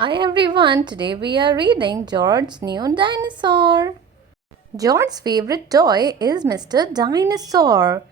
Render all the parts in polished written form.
Hi everyone, today we are reading George's New Dinosaur. George's favorite toy is Mr. Dinosaur.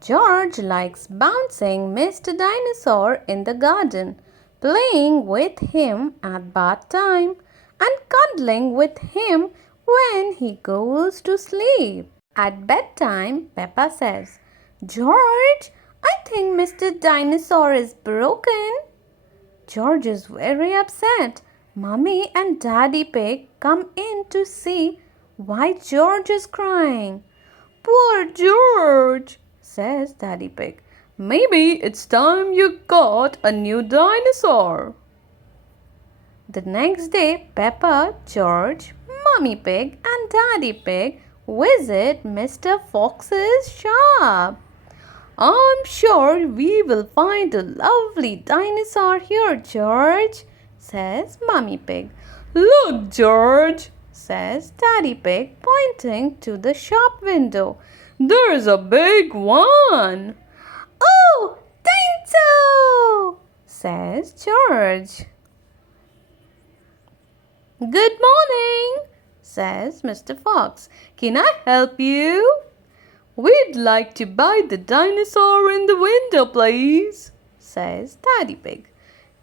George likes bouncing Mr. Dinosaur in the garden, playing with him at bath time, and cuddling with him when he goes to sleep. At bedtime, Peppa says, George, I think Mr. Dinosaur is broken. George is very upset. Mummy and Daddy Pig come in to see why George is crying. Poor George, says Daddy Pig. Maybe it's time you got a new dinosaur. The next day, Peppa, George, Mummy Pig, and Daddy Pig visit Mr. Fox's shop. I'm sure we will find a lovely dinosaur here, George, says Mummy Pig. Look, George, says Daddy Pig, pointing to the shop window. There's a big one. Oh, dinosaur, says George. Good morning, says Mr. Fox. Can I help you? We'd like to buy the dinosaur in the window, please, says Daddy Pig.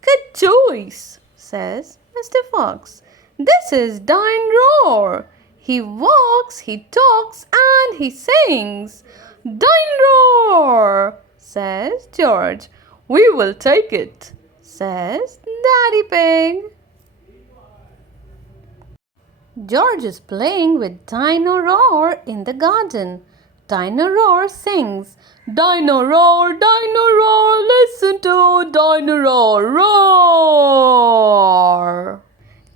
Good choice, says Mr. Fox. This is Dine Roar. He walks, he talks, and he sings. Dine Roar, says George. We will take it, says Daddy Pig. George is playing with Dino Roar in the garden. Dino Roar sings, Dino Roar, listen to Dino Roar, roar.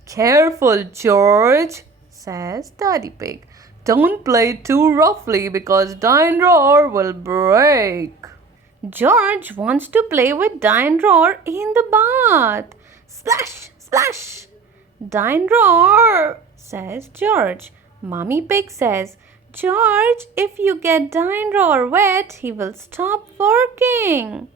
Careful, George, says Daddy Pig. Don't play too roughly because Dino Roar will break. George wants to play with Dino Roar in the bath. Splash, splash. Dino Roar, says George. Mummy Pig says, George, if you get Dine Roar wet, he will stop working.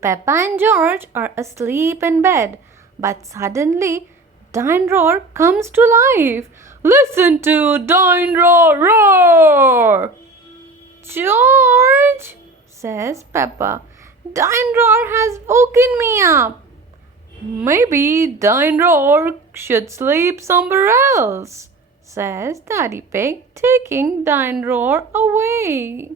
Peppa and George are asleep in bed, but suddenly Dine Roar comes to life. Listen to Dine Roar roar! George, says Peppa, Dine Roar has woken me up. Maybe Dine Roar should sleep somewhere else, says Daddy Pig, taking Dine Roar away.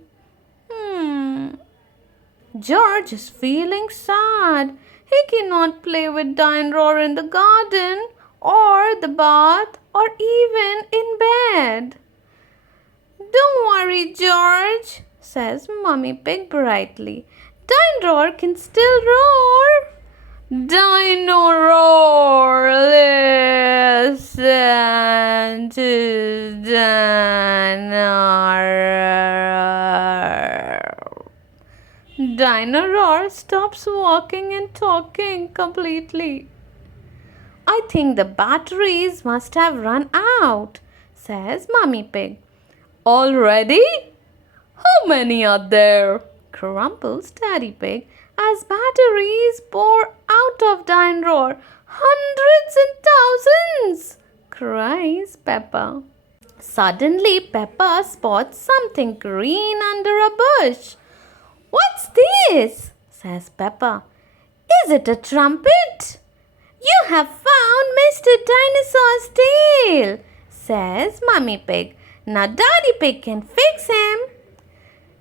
George is feeling sad. He cannot play with Dine Roar in the garden or the bath or even in bed. Don't worry, George, says Mummy Pig brightly. Dine Roar can still roar. Dino Roar, listen to Dino Roar. Dino Roar stops walking and talking completely. I think the batteries must have run out, says Mummy Pig. Already? How many are there? Crumbles Daddy Pig as batteries pour out of Dine Roar. Hundreds and thousands, cries Peppa. Suddenly Peppa spots something green under a bush. What's this? Says Peppa. Is it a trumpet? You have found Mr. Dinosaur's tail, says Mummy Pig. Now Daddy Pig can fix him.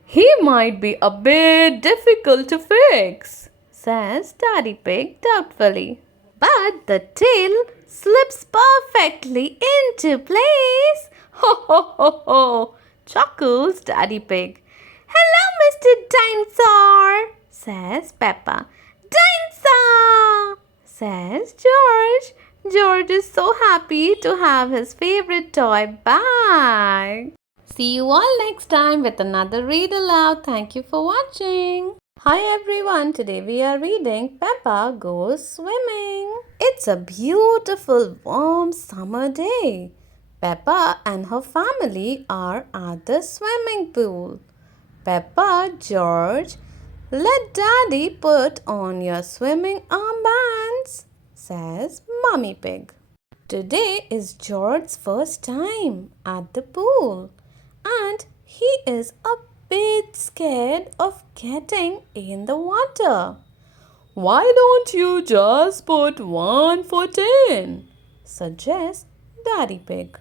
He might be a bit difficult to fix, says Daddy Pig doubtfully. But the tail slips perfectly into place. Ho ho ho ho, chuckles Daddy Pig. Hello, Mr. Dinosaur, says Peppa. Dinosaur, says George. George is so happy to have his favorite toy back. See you all next time with another read aloud. Thank you for watching. Hi everyone, today we are reading Peppa Goes Swimming. It's a beautiful warm summer day. Peppa and her family are at the swimming pool. Peppa, George, let Daddy put on your swimming armbands, says Mummy Pig. Today is George's first time at the pool and he is a bit scared of getting in the water. Why don't you just put one foot in? Suggests Daddy Pig.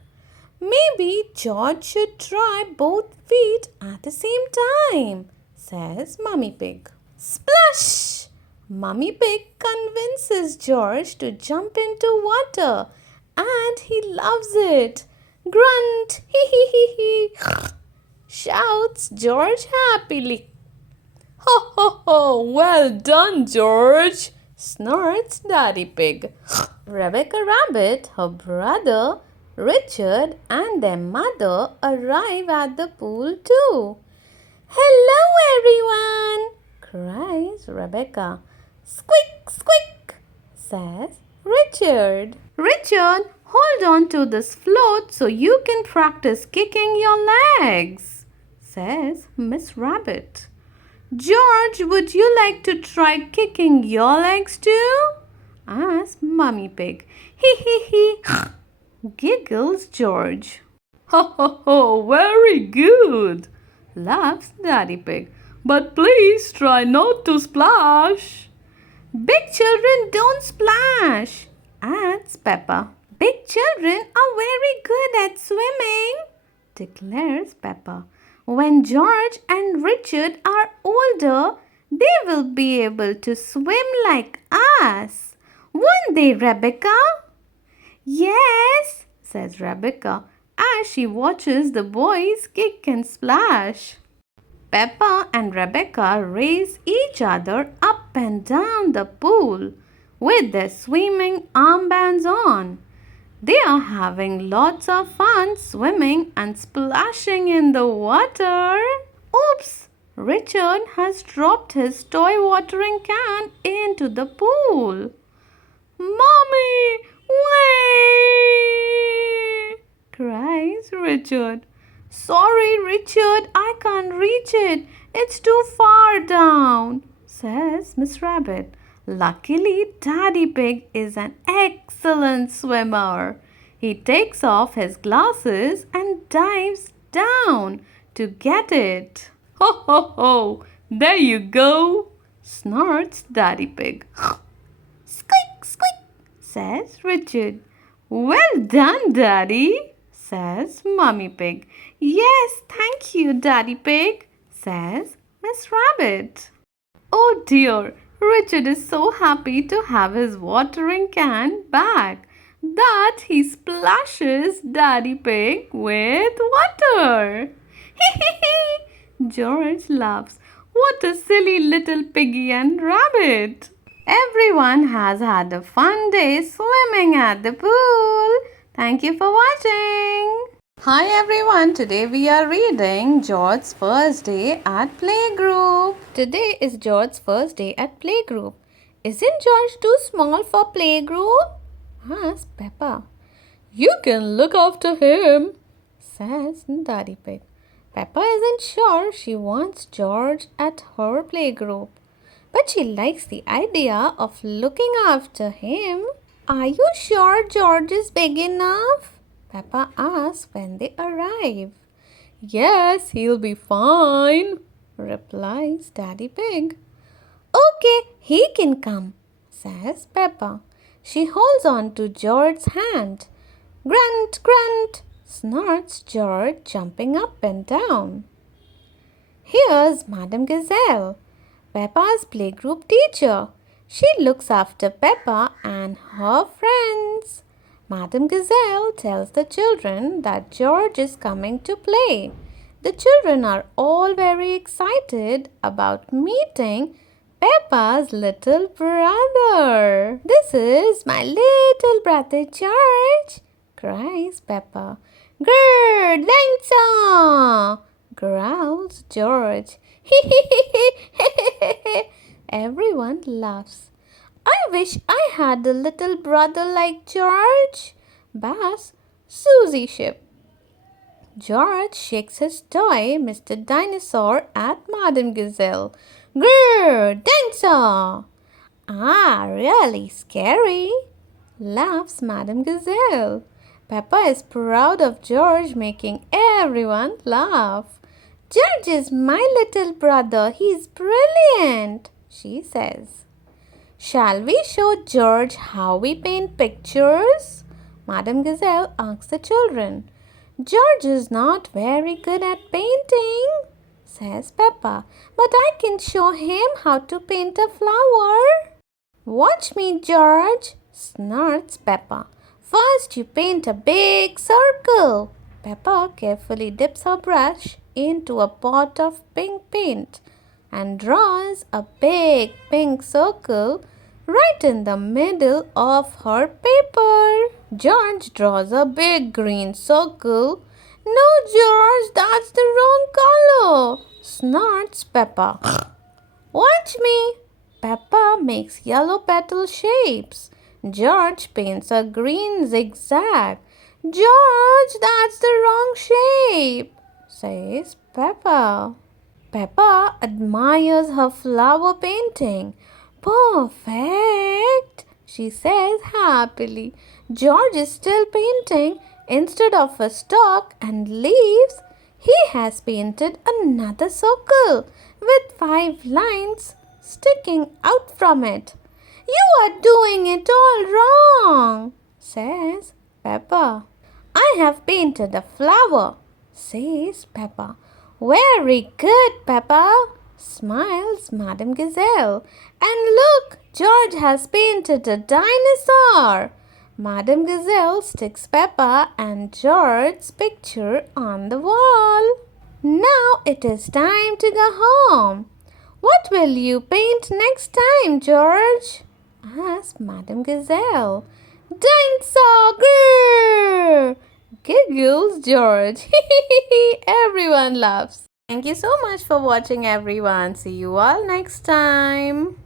Maybe George should try both feet at the same time, says Mummy Pig. Splash! Mummy Pig convinces George to jump into water and he loves it. Grunt! Hee hee hee hee! Shouts George happily. Ho ho ho! Well done, George! Snorts Daddy Pig. Rebecca Rabbit, her brother, Richard, and their mother arrive at the pool too. Hello, everyone! Cries Rebecca. Squeak, squeak! Says Richard. Richard, hold on to this float so you can practice kicking your legs, says Miss Rabbit. George, would you like to try kicking your legs too? Asks Mummy Pig. Hee hee hee, giggles George. Ho ho ho, very good, laughs Daddy Pig. But please try not to splash. Big children don't splash, adds Peppa. Big children are very good at swimming, declares Peppa. When George and Richard are older, they will be able to swim like us. Won't they, Rebecca? Yes, says Rebecca as she watches the boys kick and splash. Peppa and Rebecca race each other up and down the pool with their swimming armbands on. They are having lots of fun swimming and splashing in the water. Oops! Richard has dropped his toy watering can into the pool. Mommy! Wait! Cries Richard. Sorry, Richard, I can't reach it. It's too far down, says Miss Rabbit. Luckily, Daddy Pig is an excellent swimmer. He takes off his glasses and dives down to get it. Ho ho ho! There you go, snorts Daddy Pig. Squeak, squeak, says Richard. Well done, Daddy, says Mummy Pig. Yes, thank you, Daddy Pig, says Miss Rabbit. Oh dear, Richard is so happy to have his watering can back that he splashes Daddy Pig with water. Hee hee hee! George laughs. What a silly little piggy and rabbit. Everyone has had a fun day swimming at the pool. Thank you for watching. Hi everyone, today we are reading George's first day at playgroup. Today is George's first day at playgroup. Isn't George too small for playgroup? Asks Peppa. You can look after him, says Daddy Pig. Peppa isn't sure she wants George at her playgroup, but she likes the idea of looking after him. Are you sure George is big enough? Peppa asks when they arrive. Yes, he'll be fine, replies Daddy Pig. Okay, he can come, says Peppa. She holds on to George's hand. Grunt, grunt, snorts George, jumping up and down. Here's Madame Gazelle, Peppa's playgroup teacher. She looks after Peppa and her friends. Madame Gazelle tells the children that George is coming to play. The children are all very excited about meeting Peppa's little brother. This is my little brother George, cries Peppa. Grrr, Langsa, growls George. Everyone laughs. I wish I had a little brother like George, basks Susie Sheep. George shakes his toy, Mr. Dinosaur, at Madame Gazelle. Grrr, Dinosaur! Ah, really scary, laughs Madame Gazelle. Peppa is proud of George making everyone laugh. George is my little brother. He's brilliant, she says. Shall we show George how we paint pictures? Madame Gazelle asks the children. George is not very good at painting, says Peppa, but I can show him how to paint a flower. Watch me, George, snorts Peppa. First, you paint a big circle. Peppa carefully dips her brush into a pot of pink paint and draws a big pink circle right in the middle of her paper. George draws a big green circle. No, George, that's the wrong color, snorts Peppa. Watch me. Peppa makes yellow petal shapes. George paints a green zigzag. George, that's the wrong shape, says Peppa. Peppa admires her flower painting. Perfect, she says happily. George is still painting. Instead of a stalk and leaves, he has painted another circle with 5 lines sticking out from it. You are doing it all wrong, says Peppa. I have painted a flower, says Peppa. Very good, Peppa, smiles Madame Gazelle. And look, George has painted a dinosaur. Madame Gazelle sticks Peppa and George's picture on the wall. Now it is time to go home. What will you paint next time, George? Asked Madame Gazelle. Dinosaur! Grrr! Giggles George. Everyone laughs. Thank you so much for watching, everyone. See you all next time.